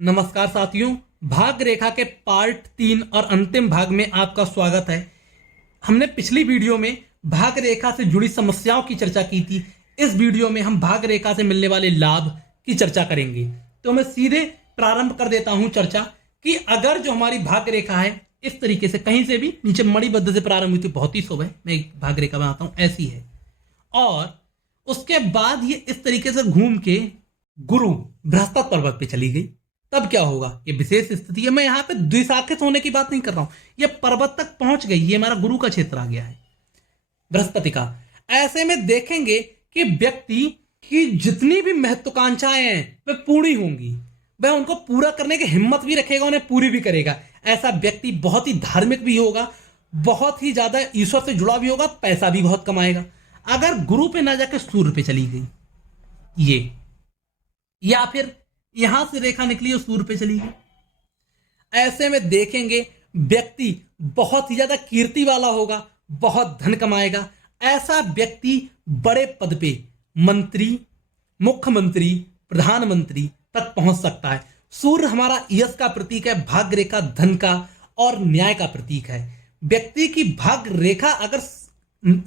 नमस्कार साथियों, भाग्य रेखा के पार्ट 3 और अंतिम भाग में आपका स्वागत है। हमने पिछली वीडियो में भाग्य रेखा से जुड़ी समस्याओं की चर्चा की थी। इस वीडियो में हम भाग्य रेखा से मिलने वाले लाभ की चर्चा करेंगे। तो मैं सीधे प्रारंभ कर देता हूं चर्चा कि अगर जो हमारी भाग्य रेखा है इस तरीके से कहीं से भी नीचे मणिबद्ध से प्रारंभ हुई थी, बहुत ही शुभ है, मैं एक भाग्य रेखा बनाता हूं, ऐसी है, और उसके बाद ये इस तरीके से घूम के गुरु बृहस्पति पर्वत पे चली गई, तब क्या होगा? ये विशेष स्थिति है। मैं यहां पे द्विशाखित होने की बात नहीं कर रहा हूं, ये पर्वत तक पहुंच गई, ये हमारा गुरु का क्षेत्र आ गया है, बृहस्पति का। ऐसे में देखेंगे कि व्यक्ति की जितनी भी महत्वाकांक्षाएं हैं वे पूरी होंगी, वह उनको पूरा करने की हिम्मत भी रखेगा, उन्हें पूरी भी करेगा। ऐसा व्यक्ति बहुत ही धार्मिक भी होगा, बहुत ही ज्यादा ईश्वर से जुड़ा भी होगा, पैसा भी बहुत कमाएगा। अगर गुरु पे ना जाकर सूर्य पे चली गई ये, या फिर यहां से रेखा निकली और सूर्य पे चली गई, ऐसे में देखेंगे व्यक्ति बहुत ही ज्यादा कीर्ति वाला होगा, बहुत धन कमाएगा। ऐसा व्यक्ति बड़े पद पे, मंत्री, मुख्यमंत्री, प्रधानमंत्री तक पहुंच सकता है। सूर्य हमारा यश का प्रतीक है, भाग्य रेखा धन का और न्याय का प्रतीक है। व्यक्ति की भाग्य रेखा अगर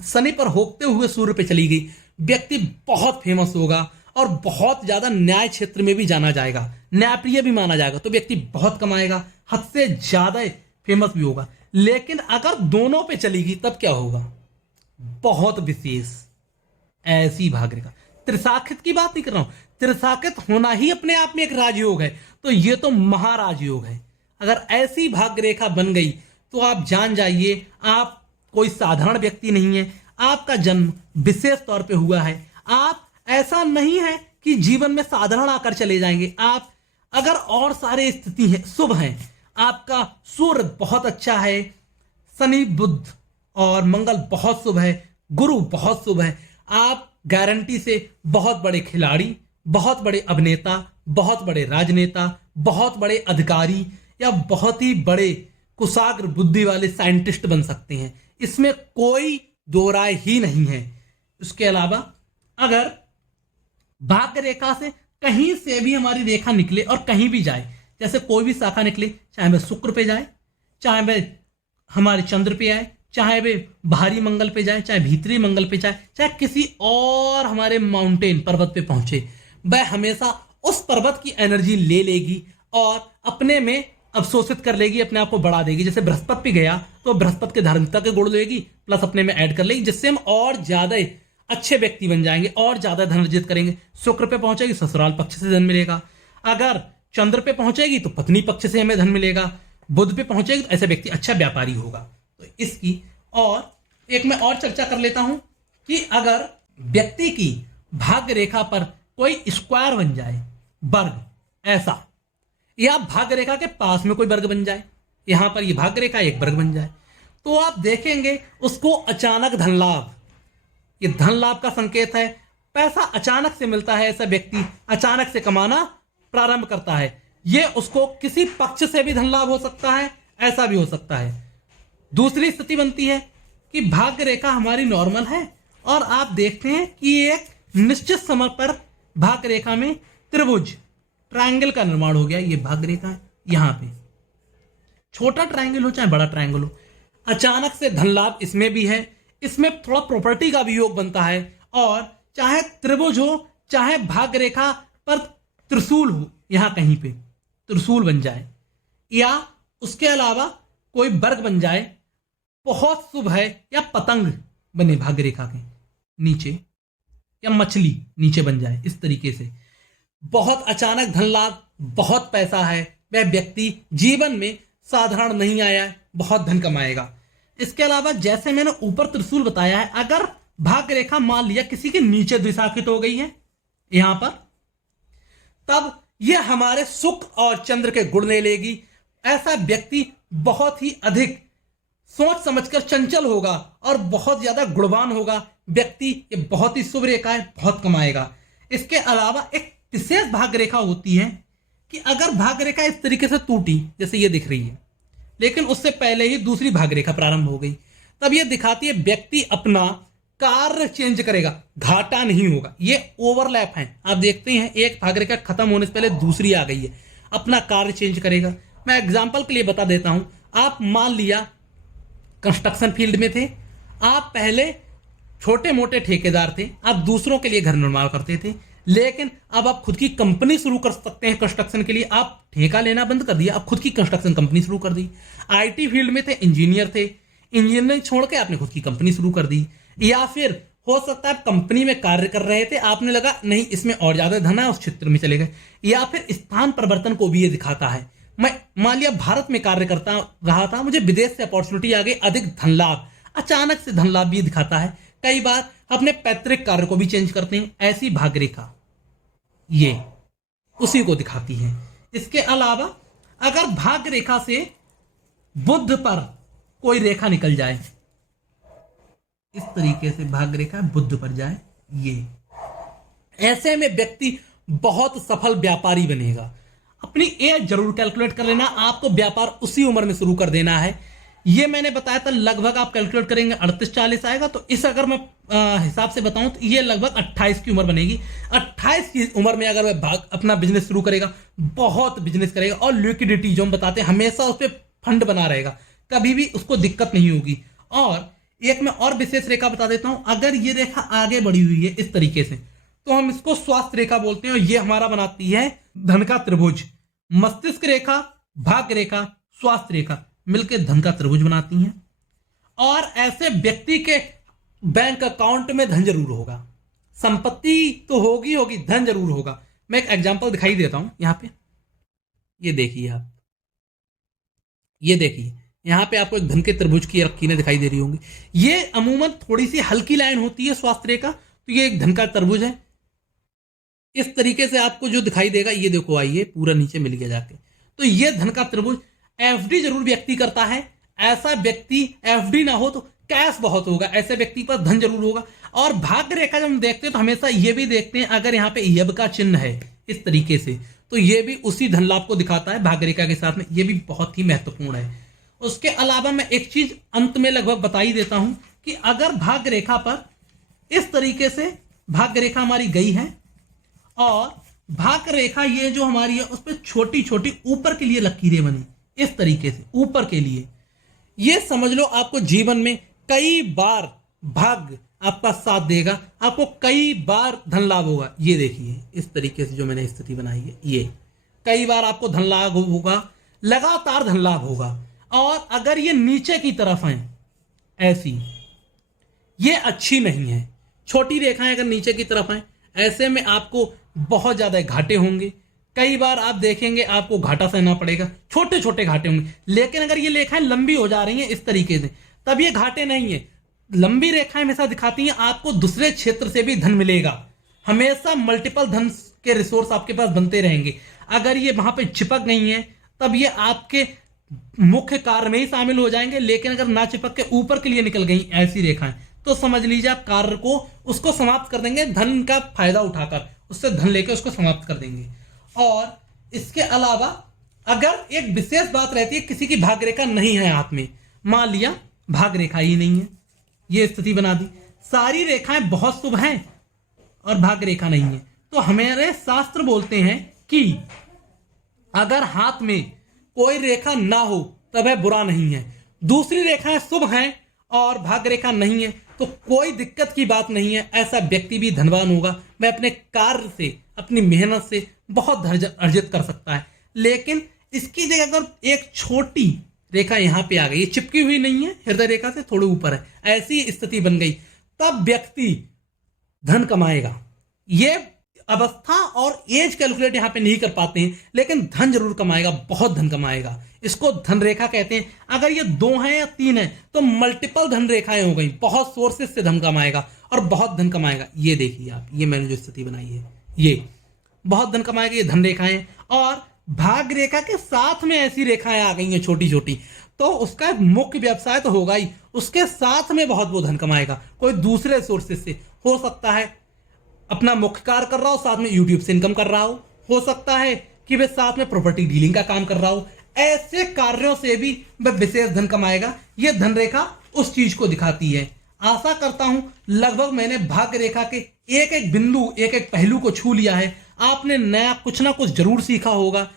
शनि पर होते हुए सूर्य पे चली गई, व्यक्ति बहुत फेमस होगा और बहुत ज्यादा न्याय क्षेत्र में भी जाना जाएगा, न्यायप्रिय भी माना जाएगा। तो व्यक्ति बहुत कमाएगा, हद से ज्यादा फेमस भी होगा। लेकिन अगर दोनों पे चलेगी तब क्या होगा? बहुत विशेष ऐसी भाग्य रेखा। त्रिशाखित की बात नहीं कर रहा हूं, त्रिशाखित होना ही अपने आप में एक राजयोग है, तो ये तो महाराजयोग है। अगर ऐसी भाग्य रेखा बन गई तो आप जान जाइए आप कोई साधारण व्यक्ति नहीं है। आपका जन्म विशेष तौर पे हुआ है। आप ऐसा नहीं है कि जीवन में साधारण आकर चले जाएंगे। आप अगर और सारे स्थिति है शुभ हैं, आपका सूर्य बहुत अच्छा है, शनि बुध और मंगल बहुत शुभ है, गुरु बहुत शुभ है, आप गारंटी से बहुत बड़े खिलाड़ी, बहुत बड़े अभिनेता, बहुत बड़े राजनेता, बहुत बड़े अधिकारी या बहुत ही बड़े कुशाग्र बुद्धि वाले साइंटिस्ट बन सकते हैं। इसमें कोई दो राय ही नहीं है। उसके अलावा अगर भाग्य रेखा से कहीं से भी हमारी रेखा निकले और कहीं भी जाए, जैसे कोई भी शाखा निकले, चाहे वह शुक्र पे जाए, चाहे वह हमारे चंद्र पे आए, चाहे वह बाहरी मंगल पे जाए, चाहे भीतरी मंगल पे जाए, चाहे किसी और हमारे माउंटेन पर्वत पे पहुंचे, वह हमेशा उस पर्वत की एनर्जी ले लेगी और अपने में अवशोषित कर लेगी, अपने आप को बढ़ा देगी। जैसे बृहस्पति पे गया तो बृहस्पति के धार्मिकता के गुण लेगी प्लस अपने में ऐड कर लेगी, जिससे हम और ज्यादा अच्छे व्यक्ति बन जाएंगे और ज्यादा धन अर्जित करेंगे। शुक्र पे पहुंचेगी ससुराल पक्ष से धन मिलेगा, अगर चंद्र पे पहुंचेगी तो पत्नी पक्ष से हमें धन मिलेगा, बुध पे पहुंचेगी तो ऐसा व्यक्ति अच्छा व्यापारी होगा। तो इसकी और एक मैं और चर्चा कर लेता हूं कि अगर व्यक्ति की भाग्य रेखा पर कोई स्क्वायर बन जाए, वर्ग ऐसा, या भाग्य रेखा के पास में कोई वर्ग बन जाए, यहां पर ये भाग्य रेखा एक वर्ग बन जाए, तो आप देखेंगे उसको अचानक धन लाभ, ये धन लाभ का संकेत है। पैसा अचानक से मिलता है, ऐसा व्यक्ति अचानक से कमाना प्रारंभ करता है। ये उसको किसी पक्ष से भी धन लाभ हो सकता है, ऐसा भी हो सकता है। दूसरी स्थिति बनती है कि भाग्य रेखा हमारी नॉर्मल है और आप देखते हैं कि एक निश्चित समय पर भाग्य रेखा में त्रिभुज, ट्रायंगल का निर्माण हो गया। ये भाग्य रेखा है, यहां पे छोटा ट्रायंगल हो चाहे बड़ा ट्रायंगल हो, अचानक से धन लाभ इसमें भी है। इसमें थोड़ा प्रॉपर्टी का भी योग बनता है, और चाहे त्रिभुज हो चाहे भाग्य रेखा पर त्रिशूल हो, यहां कहीं पे त्रिशूल बन जाए, या उसके अलावा कोई वर्ग बन जाए, बहुत शुभ है। या पतंग बने भाग्य रेखा के नीचे, या मछली नीचे बन जाए, इस तरीके से बहुत अचानक धन लाभ, बहुत पैसा है, वह व्यक्ति जीवन में साधारण नहीं आया है, बहुत धन कमाएगा। इसके अलावा जैसे मैंने ऊपर त्रिशूल बताया है, अगर भाग्य रेखा मान लिया किसी के नीचे द्विशाखित हो गई है यहां पर, तब यह हमारे शुक्र और चंद्र के गुण ले लेगी। ऐसा व्यक्ति बहुत ही अधिक सोच समझकर चंचल होगा और बहुत ज्यादा गुणवान होगा व्यक्ति। ये बहुत ही शुभ रेखा है, बहुत कमाएगा। इसके अलावा एक विशेष भाग्य रेखा होती है कि अगर भाग्य रेखा इस तरीके से टूटी, जैसे ये दिख रही है, लेकिन उससे पहले ही दूसरी भाग्य रेखा प्रारंभ हो गई, तब यह दिखाती है व्यक्ति अपना कार्य चेंज करेगा, घाटा नहीं होगा। ये ओवरलैप है, आप देखते हैं एक भाग्य रेखा खत्म होने से पहले दूसरी आ गई है। अपना कार्य चेंज करेगा। मैं एग्जाम्पल के लिए बता देता हूं, आप मान लिया कंस्ट्रक्शन फील्ड में थे, आप पहले छोटे मोटे ठेकेदार थे, आप दूसरों के लिए घर निर्माण करते थे, लेकिन अब आप खुद की कंपनी शुरू कर सकते हैं कंस्ट्रक्शन के लिए। आप ठेका लेना बंद कर दिया, आप खुद की कंस्ट्रक्शन कंपनी शुरू कर दी। आईटी फील्ड में थे, इंजीनियर थे, इंजीनियरिंग छोड़ के आपने खुद की कंपनी शुरू कर दी। या फिर हो सकता है आप कंपनी में कार्य कर रहे थे, आपने लगा नहीं इसमें और ज्यादा धन है, उस क्षेत्र में चले गए। या फिर स्थान परिवर्तन को भी ये दिखाता है। मैं मान लिया भारत में कार्य करता रहा था, मुझे विदेश से अपॉर्चुनिटी आ गई, अधिक धन लाभ, अचानक से धन लाभ भी दिखाता है। कई बार अपने पैतृक कार्य को भी चेंज करते हैं। ऐसी भाग्य रेखा ये उसी को दिखाती है। इसके अलावा अगर भाग्य रेखा से बुध पर कोई रेखा निकल जाए, इस तरीके से भाग्य रेखा बुध पर जाए, ये ऐसे में व्यक्ति बहुत सफल व्यापारी बनेगा। अपनी एज जरूर कैलकुलेट कर लेना, आपको व्यापार उसी उम्र में शुरू कर देना है। ये मैंने बताया था, लगभग आप कैलकुलेट करेंगे 38-40 आएगा, तो इस अगर मैं हिसाब से बताऊं तो ये लगभग 28 की उम्र बनेगी। 28 की उम्र में अगर वह अपना बिजनेस शुरू करेगा, बहुत बिजनेस करेगा, और लिक्विडिटी जो हम बताते हैं हमेशा उस पर फंड बना रहेगा, कभी भी उसको दिक्कत नहीं होगी। और एक मैं और विशेष रेखा बता देता हूं, अगर ये रेखा आगे बढ़ी हुई है इस तरीके से, तो हम इसको स्वास्थ्य रेखा बोलते हैं, और ये हमारा बनाती है धन का त्रिभुज। मस्तिष्क रेखा, भाग्य रेखा, स्वास्थ्य रेखा मिलकर धन का त्रिभुज बनाती हैं। और ऐसे व्यक्ति के बैंक अकाउंट में धन जरूर होगा, संपत्ति तो होगी, धन जरूर होगा। मैं एक एग्जांपल दिखाई देता हूं यहां पे, ये देखिए आप, ये देखिए यहां पे आपको एक धन के त्रिभुज की लकीरें दिखाई दे रही होंगी। ये अमूमन थोड़ी सी हल्की लाइन होती है स्वास्थ्य रेखा, तो ये एक धन का त्रिभुज है। इस तरीके से आपको जो दिखाई देगा, ये देखो आइए पूरा नीचे मिल गया जाके, तो ये धन का त्रिभुज। एफडी जरूर व्यक्ति करता है, ऐसा व्यक्ति एफडी ना हो तो कैश बहुत होगा, ऐसे व्यक्ति पर धन जरूर होगा। और भाग्य रेखा जब हम देखते हैं तो हमेशा ये भी देखते हैं, अगर यहाँ पे यब का चिन्ह है इस तरीके से, तो ये भी उसी धन लाभ को दिखाता है भाग्य रेखा के साथ में, ये भी बहुत ही महत्वपूर्ण है। उसके अलावा मैं एक चीज अंत में लगभग बता ही देता हूं कि अगर भाग्य रेखा पर इस तरीके से भाग्य रेखा हमारी गई है, और भाग्य रेखा ये जो हमारी है उस पर छोटी छोटी ऊपर के लिए लकीरें बनी इस तरीके से ऊपर के लिए, ये समझ लो आपको जीवन में कई बार भाग्य आपका साथ देगा, आपको कई बार धन लाभ होगा। ये देखिए इस तरीके से जो मैंने स्थिति बनाई है, ये कई बार आपको धन लाभ होगा, लगातार धन लाभ होगा। और अगर ये नीचे की तरफ है ऐसी, ये अच्छी नहीं है, छोटी रेखाएं अगर नीचे की तरफ हैं, ऐसे में आपको बहुत ज्यादा घाटे होंगे। कई बार आप देखेंगे आपको घाटा सहना पड़ेगा, छोटे छोटे घाटे होंगे। लेकिन अगर ये रेखाएं लंबी हो जा रही हैं इस तरीके से, तब ये घाटे नहीं है। लंबी रेखाएं हमेशा दिखाती हैं आपको दूसरे क्षेत्र से भी धन मिलेगा, हमेशा मल्टीपल धन के रिसोर्स आपके पास बनते रहेंगे। अगर ये वहां पे चिपक गई हैं तब ये आपके मुख्य कार्य में ही शामिल हो जाएंगे, लेकिन अगर ना चिपक के ऊपर के लिए निकल गई ऐसी रेखाएं, तो समझ लीजिए आप कार्य को उसको समाप्त कर देंगे, धन का फायदा उठाकर उससे धन लेकर उसको समाप्त कर देंगे। और इसके अलावा अगर एक विशेष बात रहती है, किसी की भाग्य रेखा नहीं है हाथ में, मान लिया भाग्य रेखा ही नहीं है, ये स्थिति बना दी, सारी रेखाएं बहुत शुभ हैं और भाग्य रेखा नहीं है, तो हमारे शास्त्र बोलते हैं कि अगर हाथ में कोई रेखा ना हो तब वह बुरा नहीं है। दूसरी रेखाएं शुभ हैं और भाग्य रेखा नहीं है तो कोई दिक्कत की बात नहीं है, ऐसा व्यक्ति भी धनवान होगा, वह अपने कार्य से, अपनी मेहनत से बहुत धन अर्जित कर सकता है। लेकिन इसकी जगह अगर एक छोटी रेखा यहां पे आ गई, ये चिपकी हुई नहीं है, हृदय रेखा से थोड़े ऊपर है, ऐसी स्थिति बन गई, तब व्यक्ति धन कमाएगा। ये अवस्था और एज कैलकुलेट यहां पे नहीं कर पाते हैं, लेकिन धन जरूर कमाएगा, बहुत धन कमाएगा। इसको धन रेखा कहते हैं। अगर ये 2 है या 3 है तो मल्टीपल धन रेखाएं हो गई, बहुत सोर्सेस से धन कमाएगा और बहुत धन कमाएगा। ये देखिए आप, ये मैंने जो स्थिति बनाई है, ये बहुत धन कमाएगा, ये धन रेखाएं। और भाग्य रेखा के साथ में ऐसी रेखाएं आ गई हैं छोटी छोटी, तो उसका मुख्य व्यवसाय तो होगा ही, उसके साथ में बहुत वो धन कमाएगा। कोई दूसरे सोर्सेस से, हो सकता है अपना मुख्य कार्य कर रहा हो, साथ में यूट्यूब से इनकम कर रहा हो सकता है कि वह साथ में प्रॉपर्टी डीलिंग का काम कर रहा हो, ऐसे कार्यों से भी वह विशेष धन कमाएगा। यह धन रेखा उस चीज को दिखाती है। आशा करता हूं लगभग मैंने भाग्य रेखा के एक एक बिंदु, एक एक पहलू को छू लिया है। आपने नया कुछ ना कुछ जरूर सीखा होगा।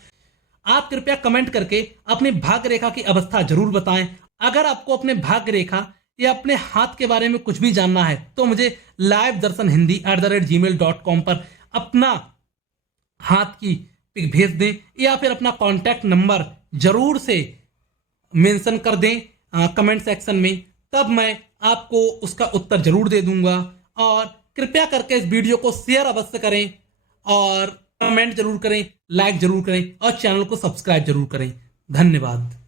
आप कृपया कमेंट करके अपनी भाग्य रेखा की अवस्था जरूर बताएं। अगर आपको अपने भाग्य रेखा या अपने हाथ के बारे में कुछ भी जानना है तो मुझे livedarshanhindi@gmail.com पर अपना हाथ की पिक भेज दें या फिर अपना कॉन्टैक्ट नंबर जरूर से मेंशन कर दें कमेंट सेक्शन में, तब मैं आपको उसका उत्तर जरूर दे दूंगा। और कृपया करके इस वीडियो को शेयर अवश्य करें और कमेंट जरूर करें, लाइक जरूर करें और चैनल को सब्सक्राइब जरूर करें। धन्यवाद।